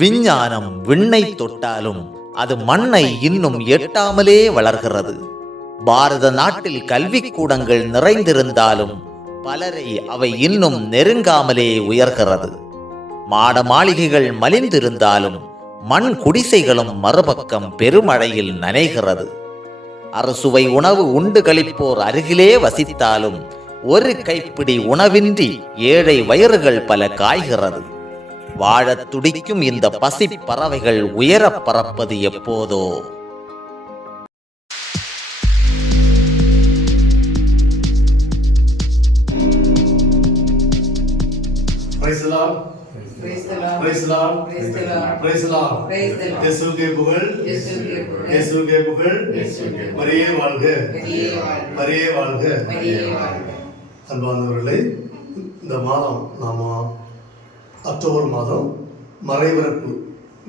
விஞ்ஞானம் விண்ணை தொட்டாலும் அது மண்ணை இன்னும் எட்டாமலே வளர்கிறது. பாரத நாட்டில் கல்விக்கூடங்கள் நிறைந்திருந்தாலும் பலரை அவை இன்னும் நெருங்காமலே உயர்கிறது. மாட மாளிகைகள் மலிந்திருந்தாலும் மண் குடிசைகளும் மறுபக்கம் பெருமழையில் நனைகிறது. அறுசுவை உணவு உண்டு களிப்போர் அருகிலே வசித்தாலும் ஒரு கைப்பிடி உணவின்றி ஏழை வயிறுகள் பல காய்கிறது. வாழத் துடிக்கும் இந்த பசி பறவைகள் உயரப் பறப்பது எப்போதோ. Praise the Lord. Praise the Lord. Praise the Lord. Praise the Lord. Praise the Lord. Praise the Lord. இயேசுவுக்கே புகழ். இயேசுவுக்கே புகழ். மரியே வாழ்க. மரியே வாழ்க. மரியே வாழ்க. அன்பானவர்களே, இந்த மாதம் நாம அக்டோபர் மாதம் மறைபரப்பு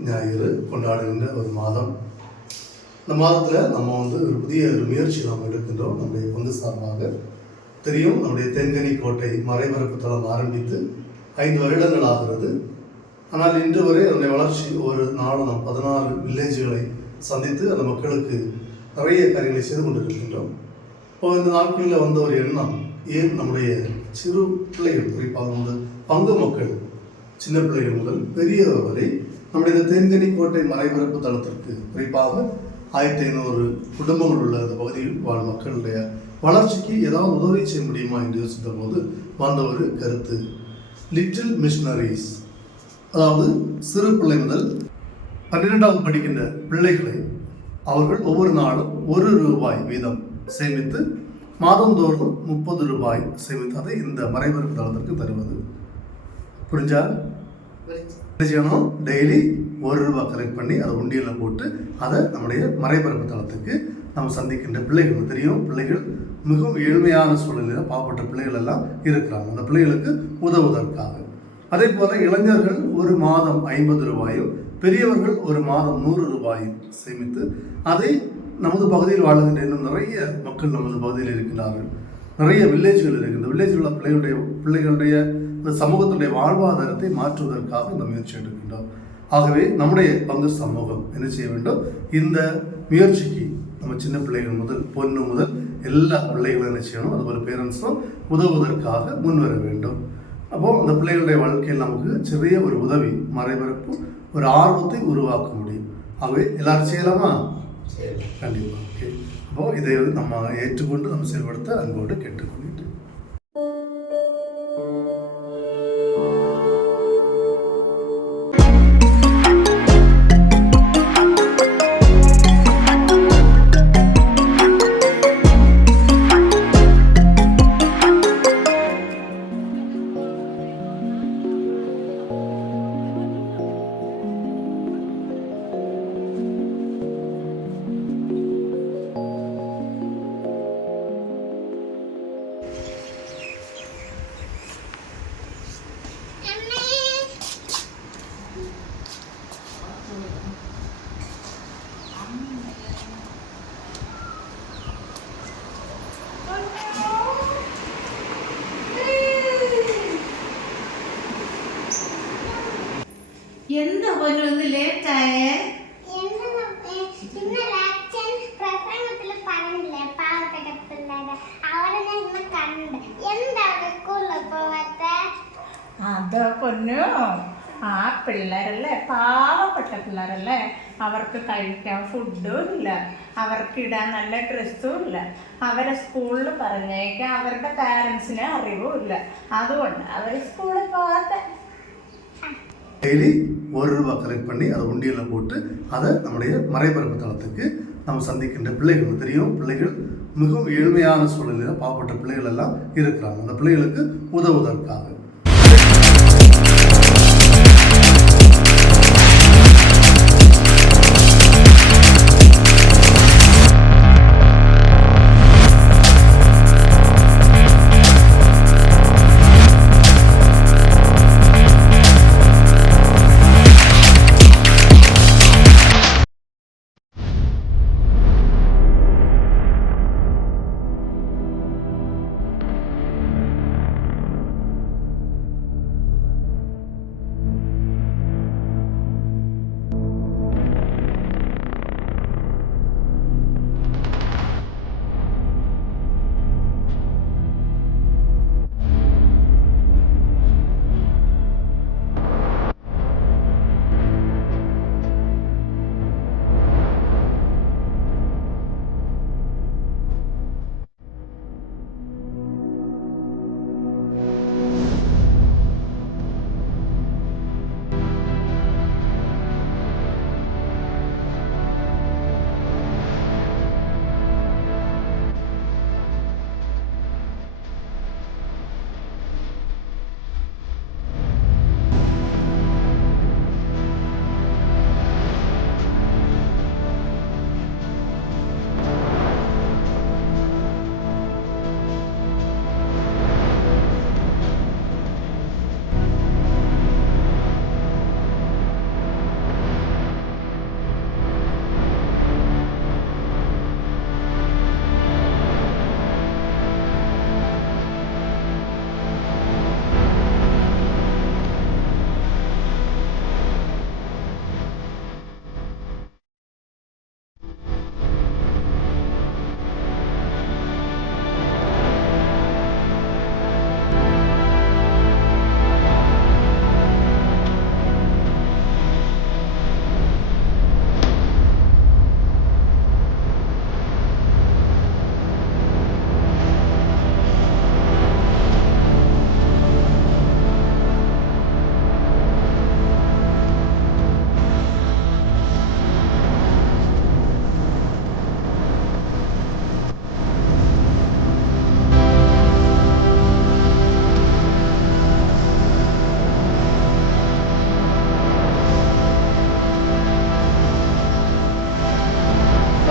ஞாயிறு கொண்டாடுகின்ற ஒரு மாதம். இந்த மாதத்தில் நம்ம ஒரு புதிய முயற்சி நாம் எடுக்கின்றோம். நம்முடைய பங்கு சார்பாக தெரியும், நம்முடைய தென்கனி கோட்டை மறைபரப்பு தளம் ஆரம்பித்து 5 வருடங்கள் ஆகிறது. ஆனால் இன்று வரை அதனுடைய வளர்ச்சி ஒரு நாள் நாம் 14 வில்லேஜ்களை சந்தித்து அந்த மக்களுக்கு நிறைய காரியங்களை செய்து கொண்டிருக்கின்றோம். இப்போ இந்த நாட்களில் வந்த ஒரு எண்ணம், ஏன் நம்முடைய சிறு பிள்ளைகள், குறிப்பாக பங்கு மக்கள், சின்ன பிள்ளைகள் முதல் பெரியவர் வரை நம்முடைய இந்த தென்கனி கோட்டை மறைபரப்பு தளத்திற்கு, குறிப்பாக 1500 குடும்பங்கள் உள்ள அந்த பகுதியில் வாழ் மக்களுடைய வளர்ச்சிக்கு ஏதாவது உதவி செய்ய முடியுமா என்று யோசித்த போது வந்த ஒரு கருத்து, லிட்டில் மிஷனரிஸ். அதாவது சிறு பிள்ளை முதல் 12வது படிக்கின்ற பிள்ளைகளை அவர்கள் ஒவ்வொரு நாளும் ₹1 வீதம் சேமித்து மாதந்தோறும் ₹30 சேமித்து அதை இந்த மறைபரப்பு தளத்திற்கு தருவது. புரிஞ்சா? செய்யணும், டெய்லி ₹1 கலெக்ட் பண்ணி அதை உண்டியலில் போட்டு அதை நம்முடைய மறைபரப்பு தளத்துக்கு நம்ம சந்திக்கின்ற பிள்ளைகள் தெரியும். பிள்ளைகள் மிகவும் ஏழ்மையான சூழ்நிலையில் பாவப்பட்ட பிள்ளைகள் எல்லாம் இருக்கிறாங்க. அந்த பிள்ளைகளுக்கு உதவுவதற்காக. அதே போல இளைஞர்கள் ஒரு மாதம் ₹50, பெரியவர்கள் ஒரு மாதம் ₹100 சேமித்து அதை நமது பகுதியில் வாழ்கின்ற இன்னும் நிறைய மக்கள் நமது பகுதியில் இருக்கின்றார்கள். நிறைய வில்லேஜ்கள் இருக்கின்ற வில்லேஜில் உள்ள பிள்ளைகளுடைய சமூகத்துடைய வாழ்வாதாரத்தை மாற்றுவதற்காக இந்த முயற்சி எடுக்கின்றோம். ஆகவே நம்முடைய பங்கு சமூகம் என்ன செய்ய வேண்டும், இந்த முயற்சிக்கு நம்ம சின்ன பிள்ளைகள் முதல் பொண்ணு முதல் எல்லா பிள்ளைகளும் என்ன செய்யணும், அதுபோல் பேரண்ட்ஸும் உதவுவதற்காக முன்வர வேண்டும். அப்போது அந்த பிள்ளைகளுடைய வாழ்க்கையில் நமக்கு சிறிய ஒரு உதவி, மறைபரப்பு ஒரு ஆர்வத்தை உருவாக்க முடியும். ஆகவே எல்லாரும் செய்யலாமா? கண்டிப்பாக. ஓகே, அப்போது இதை நம்ம ஏற்றுக்கொண்டு நம்ம செயல்படுத்த அன்போடு கேட்டுக்கொள்ளிட்டு എന്താ പോയി ലേറ്റ് ആയേ? അതോ പൊന്നു, ആ പിള്ളേരല്ലേ, പാവപ്പെട്ട പിള്ളേരല്ലേ, അവർക്ക് കഴിക്കാൻ ഫുഡും ഇല്ല, അവർക്ക് ഇടാൻ നല്ല ഡ്രസ്സും ഇല്ല, അവരെ സ്കൂളിൽ പറഞ്ഞേക്കാൻ അവരുടെ പാരൻസിന് അറിവും ഇല്ല, അതുകൊണ്ട് അവർ സ്കൂളിൽ പോകാത്ത. டெய்லி ₹1 கலெக்ட் பண்ணி அதை உண்டியலில் போட்டு அதை நம்முடைய மறைபரப்பு தளத்துக்கு நம்ம சந்திக்கின்ற பிள்ளைகள் தெரியும். பிள்ளைகள் மிகவும் ஏழ்மையான சூழ்நிலையில் பாவப்பட்ட பிள்ளைகள் எல்லாம் இருக்கிறாங்க. அந்த பிள்ளைகளுக்கு உதவுவதற்காக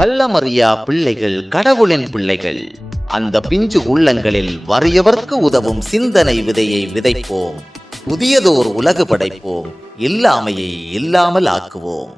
கள்ளமறியா பிள்ளைகள் கடவுளின் பிள்ளைகள். அந்த பிஞ்சு உள்ளங்களில் வறியவர்க்கு உதவும் சிந்தனை விதையை விதைப்போம். புதியதோர் உலகு படைப்போம். இல்லாமையை இல்லாமல் ஆக்குவோம்.